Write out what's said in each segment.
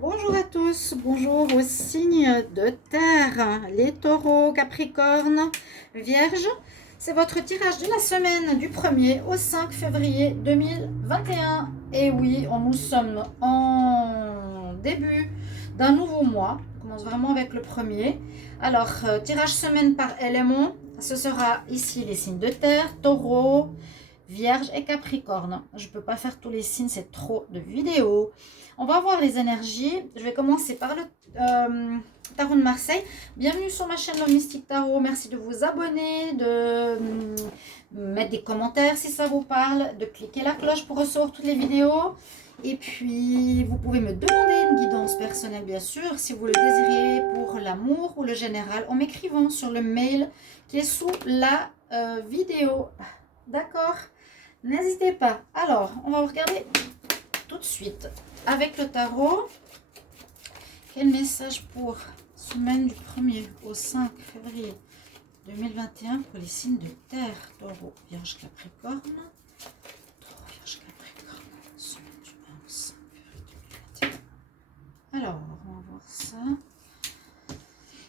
Bonjour à tous, bonjour aux signes de terre, les taureaux, capricornes, vierges. C'est votre tirage de la semaine du 1er au 5 février 2021. Et oui, nous sommes en début d'un nouveau mois. On commence vraiment avec le premier. Alors, tirage semaine par élément. Ce sera ici les signes de terre, taureau, vierge et capricorne. Je ne peux pas faire tous les signes, c'est trop de vidéos. On va voir les énergies. Je vais commencer par le tarot de Marseille. Bienvenue sur ma chaîne Le Mystique Tarot. Merci de vous abonner, de mettre des commentaires si ça vous parle, de cliquer la cloche pour recevoir toutes les vidéos. Et puis, vous pouvez me demander une guidance personnelle, bien sûr, si vous le désirez, pour l'amour ou le général, en m'écrivant sur le mail qui est sous la vidéo. D'accord? N'hésitez pas. Alors, on va regarder tout de suite avec le tarot. Quel message pour semaine du 1er au 5 février 2021 pour les signes de terre, taureau, vierge, capricorne. Taureau, vierge, capricorne, semaine du 1 au 5 février 2021. Alors, on va voir ça.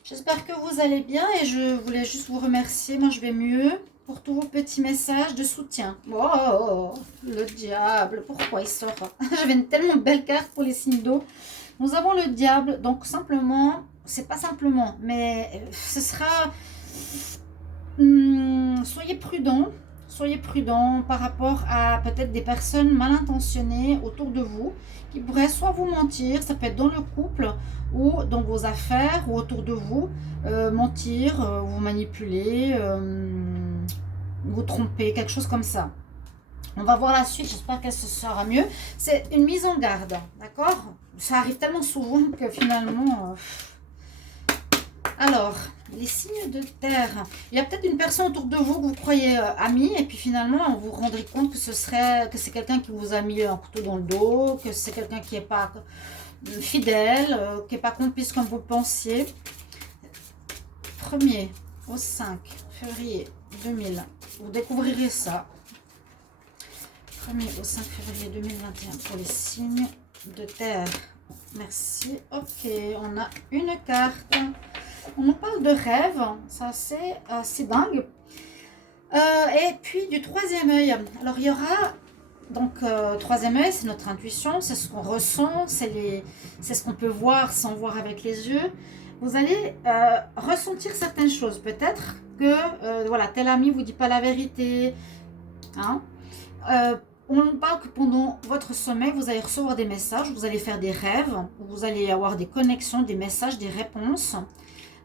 J'espère que vous allez bien et je voulais juste vous remercier. Moi, je vais mieux pour tous vos petits messages de soutien. Oh, le diable, pourquoi il sort? J'avais une tellement belle carte pour les signes d'eau. Nous avons le diable, donc simplement, c'est pas simplement, mais ce sera... soyez prudents par rapport à peut-être des personnes mal intentionnées autour de vous qui pourraient soit vous mentir, ça peut être dans le couple ou dans vos affaires ou autour de vous, mentir, vous manipuler, vous tromper, quelque chose comme ça. On va voir la suite, j'espère que ce sera mieux. C'est une mise en garde, d'accord? Ça arrive tellement souvent que finalement... Alors, les signes de terre. Il y a peut-être une personne autour de vous que vous croyez amie et puis finalement, vous vous rendrez compte que c'est quelqu'un qui vous a mis un couteau dans le dos, que c'est quelqu'un qui n'est pas fidèle, qui n'est pas complice comme vous le pensiez. 1er au 5 février 2000, vous découvrirez ça. 1er au 5 février 2021 pour les signes de terre. Merci. Ok, on a une carte. On nous parle de rêve. Ça, c'est dingue. Et puis du troisième œil. Alors, il y aura... Donc, troisième œil, c'est notre intuition. C'est ce qu'on ressent. C'est ce qu'on peut voir sans voir avec les yeux. Vous allez ressentir certaines choses. Peut-être que, voilà, tel ami vous dit pas la vérité. Hein. On nous parle que pendant votre sommeil, vous allez recevoir des messages, vous allez faire des rêves, vous allez avoir des connexions, des messages, des réponses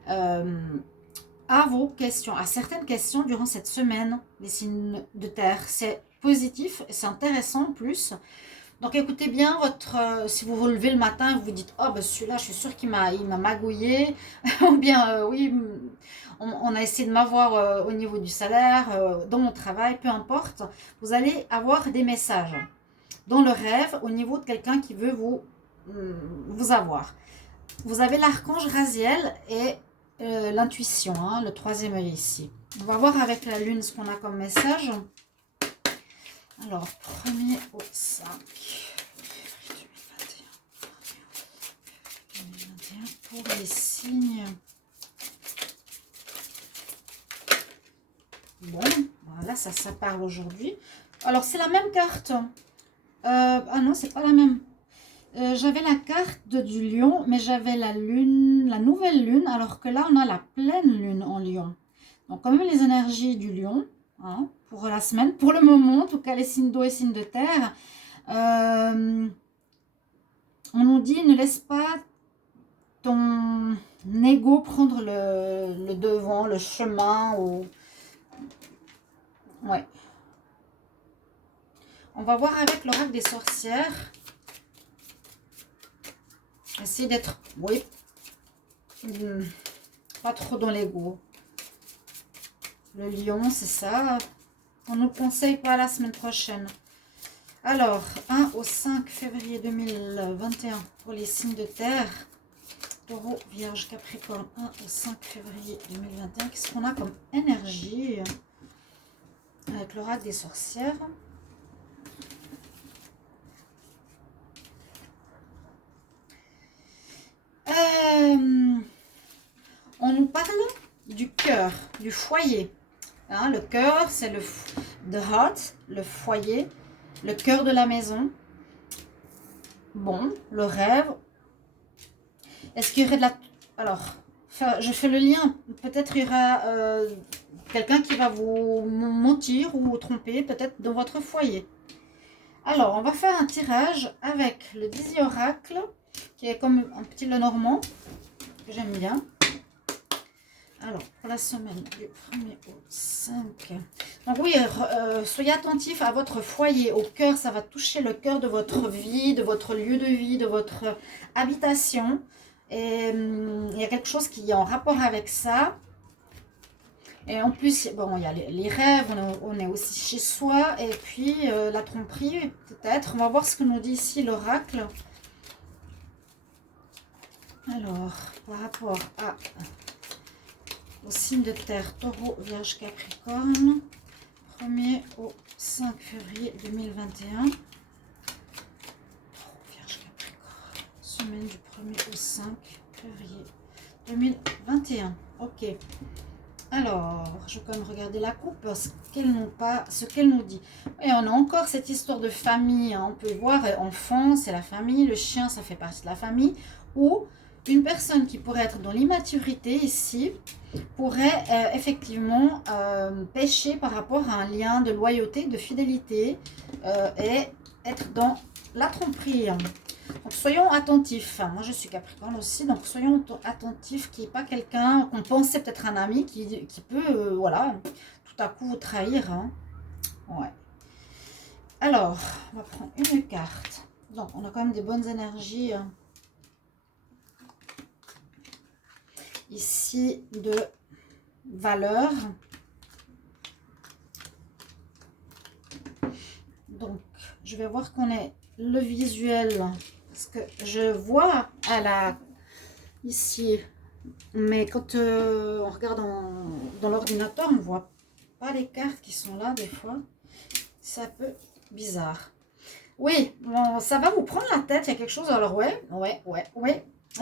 à vos questions, à certaines questions durant cette semaine, les signes de terre. C'est positif, c'est intéressant en plus. Donc écoutez bien, si vous vous levez le matin et vous vous dites « Oh, ben celui-là, je suis sûre qu'il m'a magouillé » ou bien oui, on a essayé de m'avoir au niveau du salaire, dans mon travail, peu importe. Vous allez avoir des messages dans le rêve au niveau de quelqu'un qui veut vous avoir. Vous avez l'archange Raziel et l'intuition, hein, le troisième œil ici. On va voir avec la lune ce qu'on a comme message. Alors, 1er au 5 2021 pour les signes. Bon, voilà, ça parle aujourd'hui. Alors, c'est la même carte. Ah non, c'est pas la même. J'avais la carte du lion, mais j'avais la lune, la nouvelle lune, alors que là, on a la pleine lune en lion. Donc, quand même, les énergies du lion, hein, pour la semaine, pour le moment, en tout cas, les signes d'eau et signes de terre. On nous dit, ne laisse pas ton ego prendre le devant, le chemin. Ouais. On va voir avec l'oracle des sorcières. Essayez d'être, oui, pas trop dans l'ego. Le lion, c'est ça. On nous conseille pas la semaine prochaine. Alors, 1 au 5 février 2021 pour les signes de terre. Taureau, vierge, capricorne. 1 au 5 février 2021. Qu'est-ce qu'on a comme énergie avec l'oracle des sorcières? cœur, du foyer. Hein, le cœur, c'est the heart, le foyer, le cœur de la maison. Bon, le rêve. Est-ce qu'il y aurait de la... Alors, je fais le lien. Peut-être il y aura quelqu'un qui va vous mentir ou vous tromper, peut-être dans votre foyer. Alors, on va faire un tirage avec le Dizzy Oracle, qui est comme un petit Lenormand, que j'aime bien. Alors, pour la semaine du 1er au 5. Donc oui, soyez attentifs à votre foyer, au cœur. Ça va toucher le cœur de votre vie, de votre lieu de vie, de votre habitation. Et il y a quelque chose qui est en rapport avec ça. Et en plus, bon, il y a les rêves, on est aussi chez soi. Et puis, la tromperie, peut-être. On va voir ce que nous dit ici l'oracle. Alors, par rapport au signe de terre, Taureau, Vierge, Capricorne, 1er au 5 février 2021. Taureau, Vierge, Capricorne, semaine du 1er au 5 février 2021. Ok. Alors, je vais quand même regarder la coupe, ce qu'elle nous dit. Et on a encore cette histoire de famille. Hein. On peut voir, enfant, c'est la famille. Le chien, ça fait partie de la famille. Ou une personne qui pourrait être dans l'immaturité ici, pourrait effectivement pécher par rapport à un lien de loyauté, de fidélité et être dans la tromperie. Donc, soyons attentifs. Moi, je suis Capricorne aussi, donc soyons attentifs qu'il n'y ait pas quelqu'un qu'on pensait peut-être un ami qui peut, voilà, tout à coup vous trahir. Hein. Ouais. Alors, on va prendre une carte. Donc, on a quand même des bonnes énergies. Ici, de valeur. Donc, je vais voir qu'on est le visuel. Parce que je vois ici, mais quand on regarde dans l'ordinateur, on ne voit pas les cartes qui sont là des fois. C'est un peu bizarre. Oui, bon, ça va vous prendre la tête, il y a quelque chose. Alors ouais.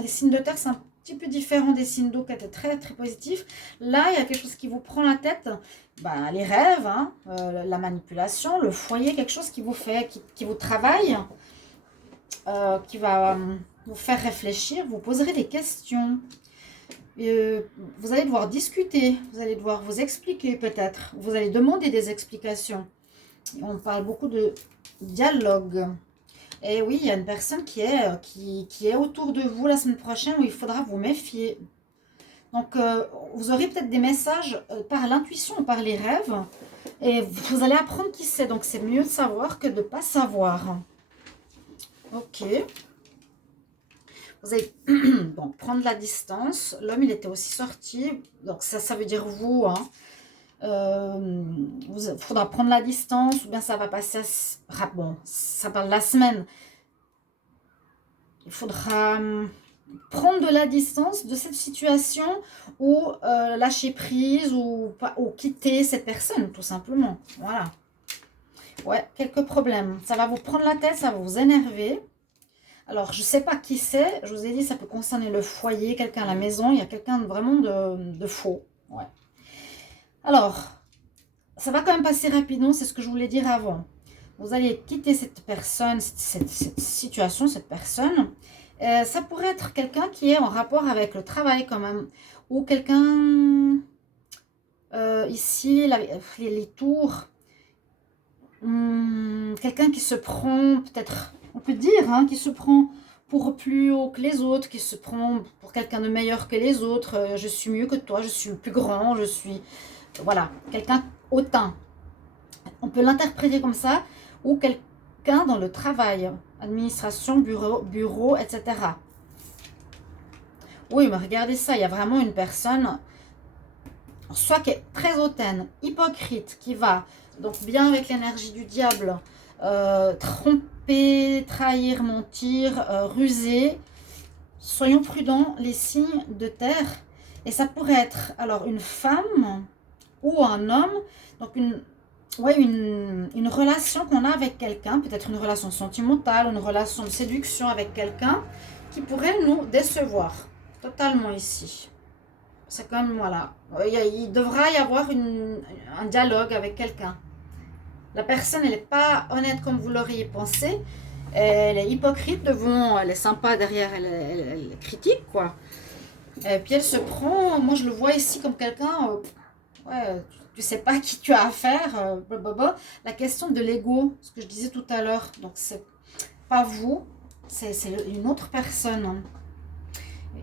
Les signes de terre, c'est un petit peu différent des signes d'eau qui étaient très très positifs. Là, il y a quelque chose qui vous prend la tête. Ben, les rêves, hein, la manipulation, le foyer, quelque chose qui vous fait, qui vous travaille. Qui va vous faire réfléchir, vous poserez des questions. Vous allez devoir discuter, vous allez devoir vous expliquer peut-être. Vous allez demander des explications. On parle beaucoup de dialogue. Et oui, il y a une personne qui est autour de vous la semaine prochaine où il faudra vous méfier. Donc, vous aurez peut-être des messages par l'intuition, par les rêves. Et vous allez apprendre qui c'est. Donc, c'est mieux de savoir que de ne pas savoir. Ok. Vous allez donc prendre la distance. L'homme, il était aussi sorti. Donc, ça veut dire vous. Hein. Il faudra prendre la distance ou bien ça va passer bon, ça parle de la semaine. Il faudra prendre de la distance de cette situation ou lâcher prise ou quitter cette personne, tout simplement. Voilà. Ouais, quelques problèmes. Ça va vous prendre la tête, ça va vous énerver. Alors, je ne sais pas qui c'est. Je vous ai dit, ça peut concerner le foyer, quelqu'un à la maison. Il y a quelqu'un vraiment de faux. Ouais. Alors, ça va quand même passer rapidement. C'est ce que je voulais dire avant. Vous allez quitter cette personne, cette situation, cette personne. Ça pourrait être quelqu'un qui est en rapport avec le travail quand même. Ou quelqu'un, ici, les tours. Quelqu'un qui se prend, peut-être, on peut dire, hein, qui se prend pour plus haut que les autres, qui se prend pour quelqu'un de meilleur que les autres. Je suis mieux que toi, je suis le plus grand, je suis... Voilà, quelqu'un hautain. On peut l'interpréter comme ça. Ou quelqu'un dans le travail, administration, bureau, etc. Oui, mais regardez ça, il y a vraiment une personne, soit qui est très hautaine, hypocrite, qui va... Donc, bien avec l'énergie du diable, tromper, trahir, mentir, ruser. Soyons prudents, les signes de terre. Et ça pourrait être alors une femme ou un homme. Donc, une relation qu'on a avec quelqu'un, peut-être une relation sentimentale, une relation de séduction avec quelqu'un qui pourrait nous décevoir totalement ici. C'est comme, voilà, il devra y avoir un dialogue avec quelqu'un. La personne, elle n'est pas honnête comme vous l'auriez pensé. Elle est hypocrite devant, elle est sympa derrière, elle critique, quoi. Et puis elle se prend, moi je le vois ici comme quelqu'un, ouais, tu sais pas qui tu as affaire, blablabla. La question de l'ego, ce que je disais tout à l'heure, donc c'est pas vous, c'est une autre personne. Hein.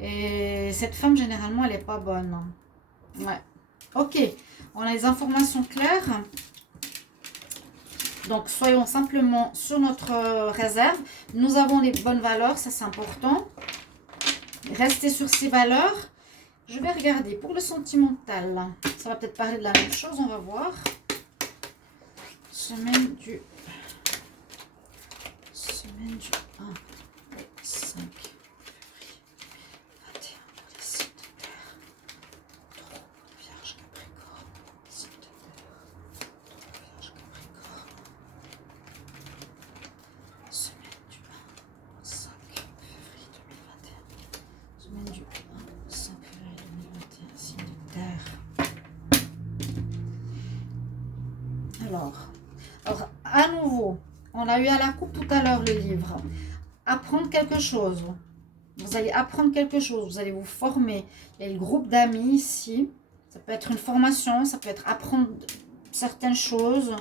Et cette femme, généralement, elle est pas bonne. Hein. Ouais. Ok, on a les informations claires. Donc, soyons simplement sur notre réserve. Nous avons les bonnes valeurs, ça c'est important. Restez sur ces valeurs. Je vais regarder pour le sentimental. Ça va peut-être parler de la même chose, on va voir. Semaine du 1 au 5 février 21 pour les signes de terre. Taureau, Vierge, Capricorne. Signes de terre. Taureau, Vierge, Capricorne. Semaine du 1 au 5 février 2021. Semaine du 1 au 5 février 2021. Signes de terre. Alors, à nouveau, on a eu à la coupe tout à l'heure le livre. Apprendre quelque chose. Vous allez apprendre quelque chose, vous allez vous former. Il y a le groupe d'amis ici. Ça peut être une formation, ça peut être apprendre certaines choses,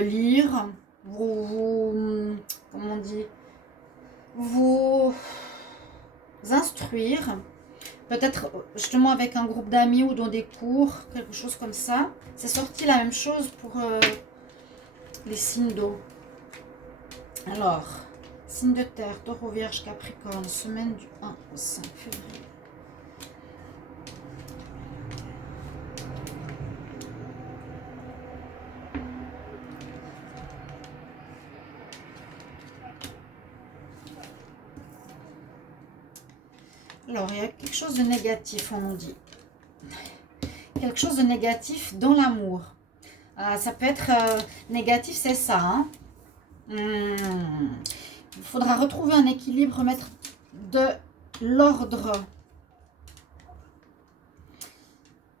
lire, comment on dit, vous instruire. Peut-être justement avec un groupe d'amis ou dans des cours, quelque chose comme ça. C'est sorti la même chose pour les signes d'eau. Alors, signe de terre, taureau, vierge, capricorne, semaine du 1 au 5 février. Alors, il y a quelque chose de négatif, on nous dit. Quelque chose de négatif dans l'amour. Ça peut être négatif, c'est ça. Hein. Il faudra retrouver un équilibre, mettre de l'ordre.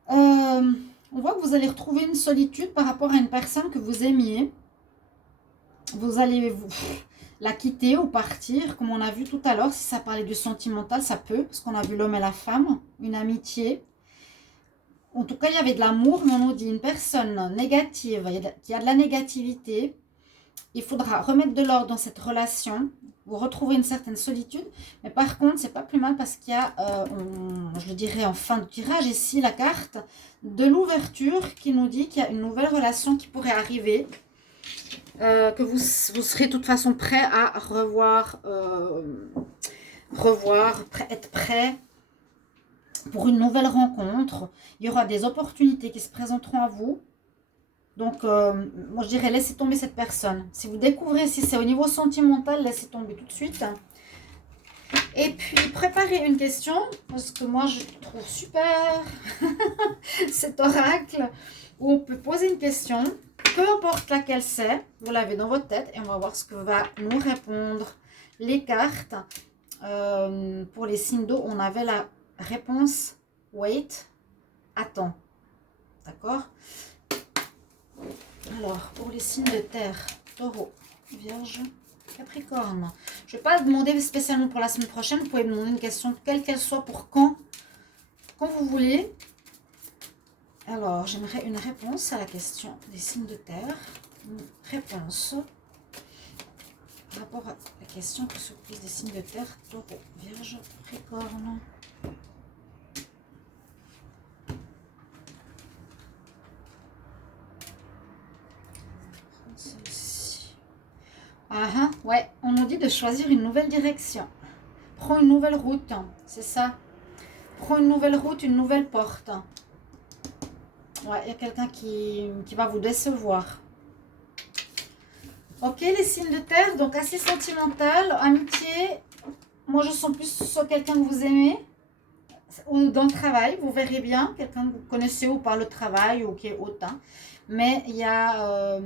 On voit que vous allez retrouver une solitude par rapport à une personne que vous aimiez. Vous allez la quitter ou partir, comme on a vu tout à l'heure. Si ça parlait du sentimental, ça peut, parce qu'on a vu l'homme et la femme, une amitié. En tout cas, il y avait de l'amour, mais on nous dit une personne négative, qui a de la négativité. Il faudra remettre de l'ordre dans cette relation. Vous retrouvez une certaine solitude. Mais par contre, c'est pas plus mal parce qu'il y a, je le dirais en fin de tirage ici, la carte de l'ouverture qui nous dit qu'il y a une nouvelle relation qui pourrait arriver. Que vous serez de toute façon prêt à revoir, être prêt pour une nouvelle rencontre. Il y aura des opportunités qui se présenteront à vous. Donc, moi je dirais, laissez tomber cette personne. Si vous découvrez si c'est au niveau sentimental, laissez tomber tout de suite. Et puis, préparez une question, parce que moi je trouve super cet oracle, où on peut poser une question, peu importe laquelle c'est, vous l'avez dans votre tête, et on va voir ce que va nous répondre les cartes. Pour les signes d'eau, on avait la réponse « Wait »,« Attends ». D'accord ? Alors, pour les signes de terre, taureau, vierge, capricorne. Je ne vais pas demander spécialement pour la semaine prochaine. Vous pouvez me demander une question, quelle qu'elle soit, pour quand vous voulez. Alors, j'aimerais une réponse à la question des signes de terre. Une réponse par rapport à la question que se pose des signes de terre, taureau, vierge, capricorne. Ouais, on nous dit de choisir une nouvelle direction. Prends une nouvelle route, c'est ça. Prends une nouvelle route, une nouvelle porte. Ouais, il y a quelqu'un qui va vous décevoir. Ok, les signes de terre, donc assez sentimental, amitié. Moi, je sens plus sur quelqu'un que vous aimez. Ou dans le travail, vous verrez bien. Quelqu'un que vous connaissez ou par le travail ou qui est hautain. Mais il y a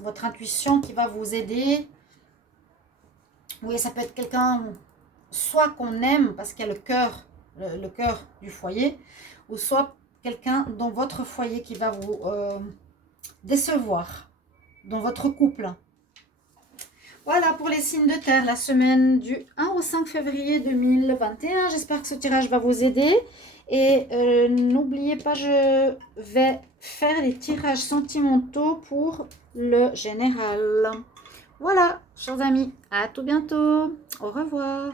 votre intuition qui va vous aider. Oui, ça peut être quelqu'un, soit qu'on aime parce qu'il y a le cœur le cœur du foyer, ou soit quelqu'un dans votre foyer qui va vous décevoir, dans votre couple. Voilà pour les signes de terre, la semaine du 1 au 5 février 2021. J'espère que ce tirage va vous aider. Et n'oubliez pas, je vais faire les tirages sentimentaux pour le général. Voilà, chers amis, à tout bientôt. Au revoir.